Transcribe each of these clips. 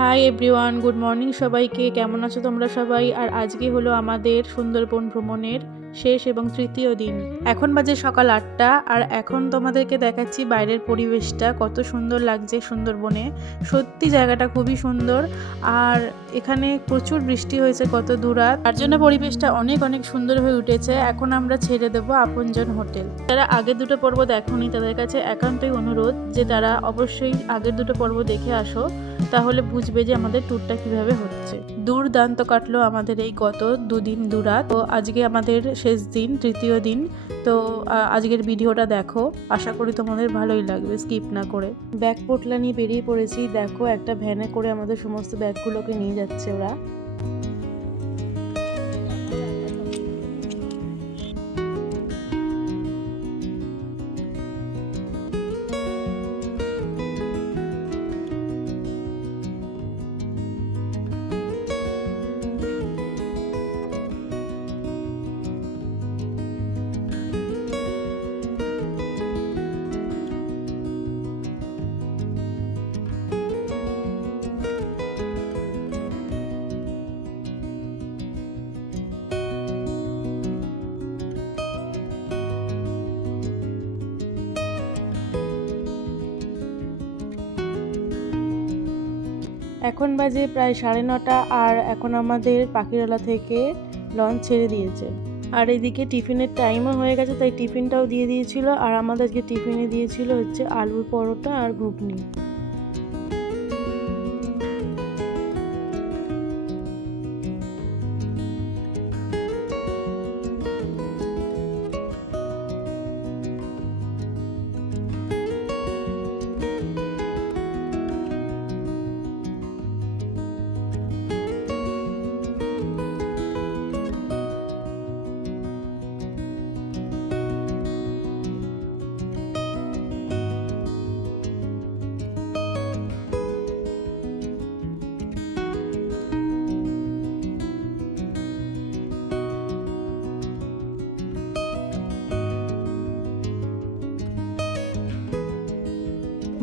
Hi everyone good morning সবাইকে। কেমন আছো তোমরা সবাই? আর আজকে হলো আমাদের সুন্দরবন ভ্রমণের শেষ এবং তৃতীয় দিন। এখন বাজে সকাল আটটা, আর এখন তোমাদেরকে দেখাচ্ছি বাইরের পরিবেশটা, কত সুন্দর লাগছে সুন্দরবনে। সত্যি জায়গাটা খুবই সুন্দর, আর এখানে প্রচুর বৃষ্টি হয়েছে কত দূরাত তার জন্য পরিবেশটা অনেক অনেক সুন্দর হয়ে উঠেছে। এখন আমরা ছেড়ে দেবো আপনজন হোটেল। যারা আগের দুটো পর্ব দেখোনি, তাদের কাছে একান্তই অনুরোধ যে তারা অবশ্যই আগের দুটো পর্ব দেখে আসো। তাহলে বুঝবে যে আমাদের ট্যুরটা কীভাবে হচ্ছে। দুর্দান্ত কাটলো আমাদের এই গত দুদিন দুরাত। তো আজকে আমাদের শেষ দিন, তৃতীয় দিন। তো আজকের ভিডিওটা দেখো। আশা করি তোমাদের ভালোই লাগবে স্কিপ না করে। ব্যাগ পোটলা নিয়ে বেরিয়ে পড়েছি। দেখো একটা ভ্যানে করে আমাদের সমস্ত ব্যাগগুলোকে নিয়ে যাচ্ছে ওরা। এখন বাজে প্রায় সাড়ে নটা আর এখন আমাদের পাখিরালা থেকে লঞ্চ ছেড়ে দিয়েছে। আর এদিকে টিফিনের টাইমও হয়ে গেছে, তাই টিফিনটাও দিয়ে দিয়েছিল। আর আমাদেরকে টিফিনে দিয়েছিল হচ্ছে আলুর পরোটা আর ঘুগনি।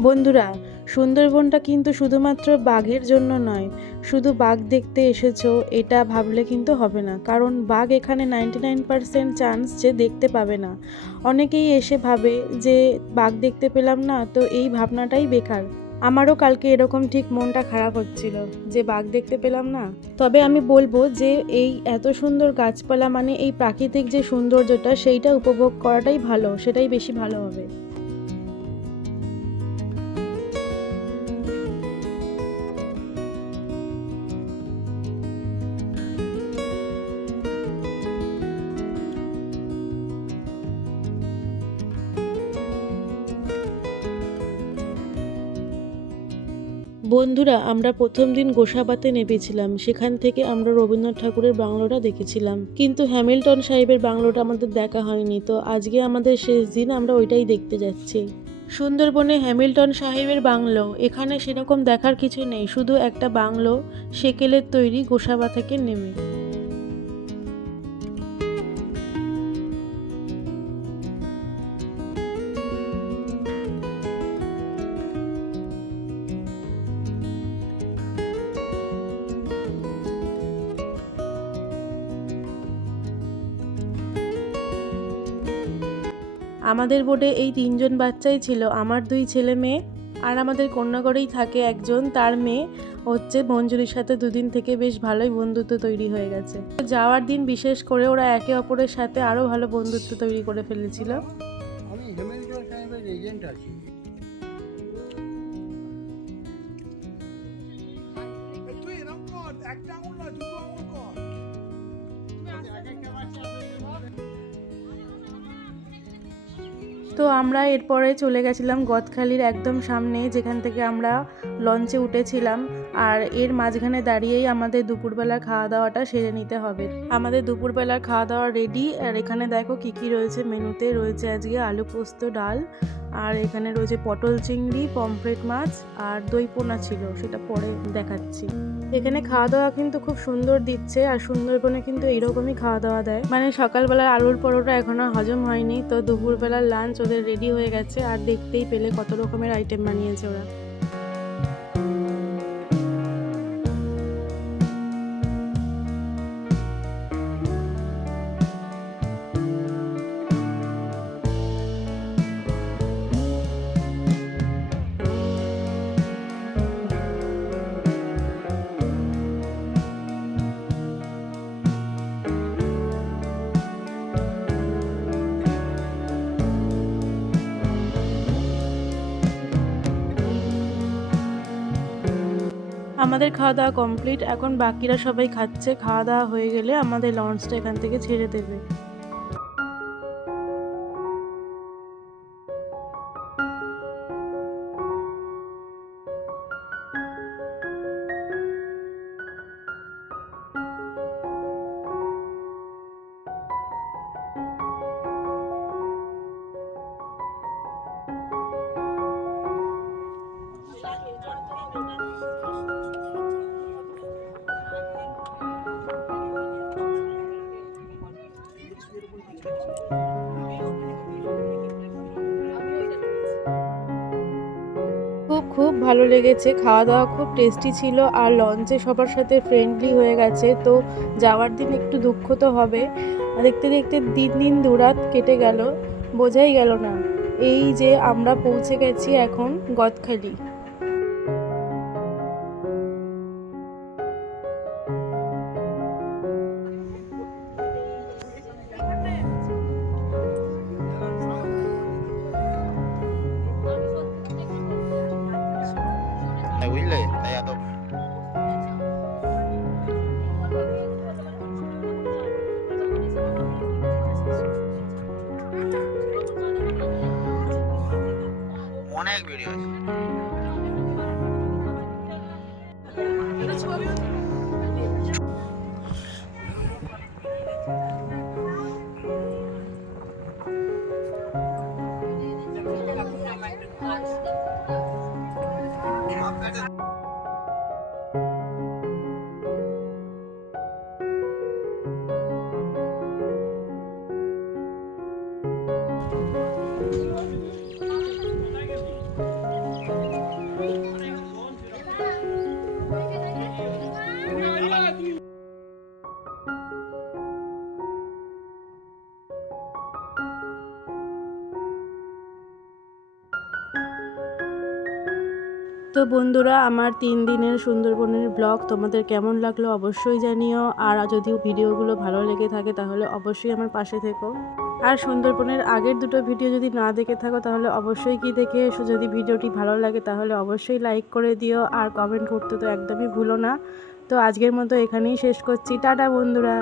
বন্ধুরা, সুন্দরবনটা কিন্তু শুধুমাত্র বাঘের জন্য নয়, শুধু বাঘ দেখতে এসেছ, এটা ভাবলে কিন্তু হবে না। কারণ বাঘ এখানে নাইনটি নাইন পারসেন্ট চান্স যে দেখতে পাবে না। অনেকেই এসে ভাবে যে, বাঘ দেখতে পেলাম না, তো এই ভাবনাটাই বেকার। আমারও কালকে এরকম ঠিক মনটা খারাপ হচ্ছিল যে, বাঘ দেখতে পেলাম না। তবে আমি বলব যে, এই এত সুন্দর গাছপালা মানে এই প্রাকৃতিক যে সৌন্দর্যটা, সেইটা উপভোগ করাটাই ভালো, সেটাই বেশি ভালো হবে। বন্ধুরা, আমরা প্রথম দিন গোসাবাতে নেমেছিলাম। সেখান থেকে আমরা রবীন্দ্রনাথ ঠাকুরের বাংলোটা দেখেছিলাম। কিন্তু হ্যামিল্টন সাহেবের বাংলোটা আমাদের দেখা হয়নি, তো আজকে আমাদের শেষ দিন আমরা ওইটাই দেখতে যাচ্ছি। সুন্দরবনে হ্যামিল্টন সাহেবের বাংলো, এখানে সেরকম দেখার কিছু নেই। শুধু একটা বাংলো, সেকেলের তৈরি গোসাবা থেকে নেমে। আমাদের বোর্ডে এই তিনজন বাচ্চাই ছিল, আমার দুই ছেলে মেয়ে আর আমাদের কন্যাগড়েই থাকে একজন, তার মেয়ে হচ্ছে মঞ্জুরির সাথে দুদিন থেকে বেশ ভালোই বন্ধুত্ব তৈরি হয়ে গেছে। যাওয়ার দিন বিশেষ করে ওরা একে অপরের সাথে আরও ভালো বন্ধুত্ব তৈরি করে ফেলেছিল। তো আমরা এরপরে চলে গেছিলাম গদখালির একদম সামনে যেখান থেকে আমরা লঞ্চে উঠেছিলাম। আর এর মাঝখানে দাঁড়িয়েই আমাদের দুপুরবেলা খাওয়া দাওয়াটা সেরে নিতে হবে। আমাদের দুপুরবেলার খাওয়া দাওয়া রেডি আর এখানে দেখো কি কি রয়েছে মেনুতে। রয়েছে আজকে আলু পোস্ত, ডাল, আর এখানে রয়েছে পটল চিংড়ি, পমফ্রেট মাছ, আর দই পোনা ছিল, সেটা পরে দেখাচ্ছি। এখানে খাওয়া দাওয়া কিন্তু খুব সুন্দর দিচ্ছে, আর সুন্দরবনে কিন্তু এইরকমই খাওয়া দাওয়া দেয়। মানে সকালবেলার আলুর পরোটা এখনও হজম হয়নি, তো দুপুরবেলার লাঞ্চ ওদের রেডি হয়ে গেছে, আর দেখতেই পেলে কত রকমের আইটেম বানিয়েছে ওরা। আমাদের খাওয়া দাওয়া কমপ্লিট এখন বাকিরা সবাই খাচ্ছে। খাওয়া দাওয়া হয়ে গেলে আমাদের লঞ্চটা এখান থেকে ছেড়ে দেবে। ভালো লেগেছে। খাওয়া দাওয়া খুব টেস্টি ছিল আর লঞ্চে সবার সাথে ফ্রেন্ডলি হয়ে গেছে। তো যাওয়ার দিন একটু দুঃখ তো হবে। দেখতে দেখতে দিন দিন দুরাত কেটে গেল। বোঝাই গেল না। এই যে আমরা পৌঁছে গেছি এখন গদখালি। অনেক ভিডিও আছে তো বন্ধুরা, আমার তিন দিনের সুন্দরবনের ব্লগ তোমাদের কেমন লাগল অবশ্যই জানিও। আর যদি ভিডিওগুলো ভালো লেগে থাকে, তাহলে অবশ্যই আমার পাশে থেকো। আর সুন্দরবনের আগের দুটো ভিডিও যদি না দেখে থাকো, তাহলে অবশ্যই কি দেখে এসো। যদি ভিডিওটি ভালো লাগে, তাহলে অবশ্যই লাইক করে দিও। আর কমেন্ট করতে তো একদমই ভুলো না। তো আজকের মতো এখানেই শেষ করছি। টাটা বন্ধুরা।